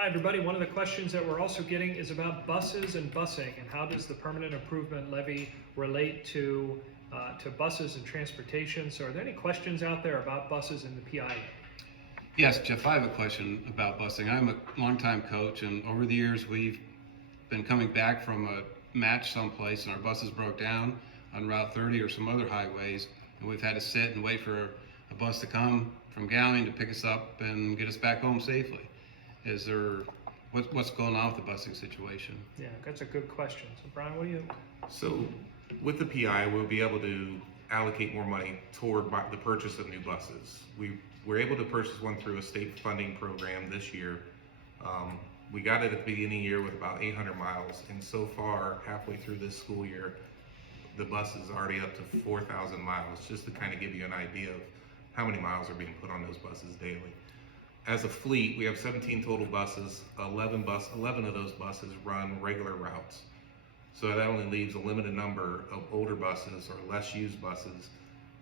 Hi everybody, one of the questions that we're also getting is about buses and busing, and how does the permanent improvement levy relate to buses and transportation? So are there any questions out there about buses and the PI? Yes, Jeff, I have a question about busing. I'm a longtime coach, and over the years we've been coming back from a match someplace and our buses broke down on Route 30 or some other highways, and we've had to sit and wait for a bus to come from Galion to pick us up and get us back home safely. Is there, what's going on with the busing situation? Yeah, that's a good question. So Brian, what do you? So with the PI, we'll be able to allocate more money toward the purchase of new buses. We were able to purchase one through a state funding program this year. We got it at the beginning of the year with about 800 miles, and so far, halfway through this school year, the bus is already up to 4,000 miles, just to kind of give you an idea of how many miles are being put on those buses daily. As a fleet, we have 17 total buses. 11 of those buses run regular routes. So that only leaves a limited number of older buses or less used buses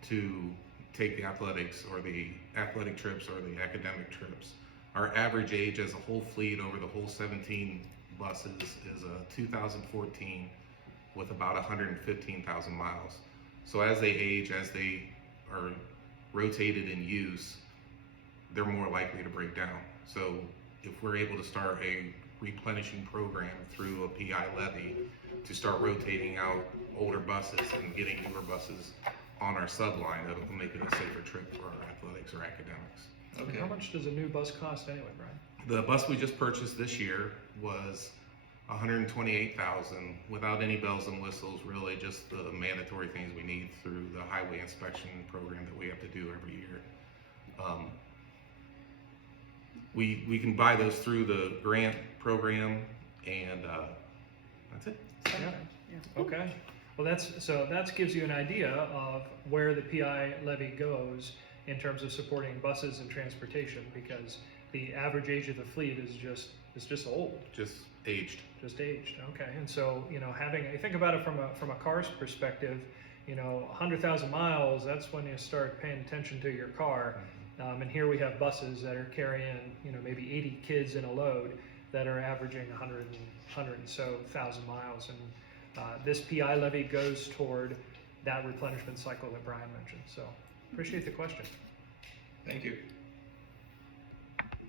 to take the athletics or the athletic trips or the academic trips. Our average age as a whole fleet over the whole 17 buses is a 2014 with about 115,000 miles. So as they age, as they are rotated in use, they're more likely to break down. So if we're able to start a replenishing program through a PI levy to start rotating out older buses and getting newer buses on our subline, that'll make it a safer trip for our athletics or academics. Okay. How much does a new bus cost anyway, Brian? The bus we just purchased this year was $128,000 without any bells and whistles, really just the mandatory things we need through the highway inspection program that we have to do every year. We can buy those through the grant program, and that's it. Yeah. Okay. Well, that gives you an idea of where the PI levy goes in terms of supporting buses and transportation, because the average age of the fleet is just old. Just aged. Just aged. Okay. And so, you think about it from a car's perspective, 100,000 miles, that's when you start paying attention to your car. And here we have buses that are carrying, maybe 80 kids in a load that are averaging 100 and so thousand miles. And this PI levy goes toward that replenishment cycle that Brian mentioned. So appreciate the question. Thank you.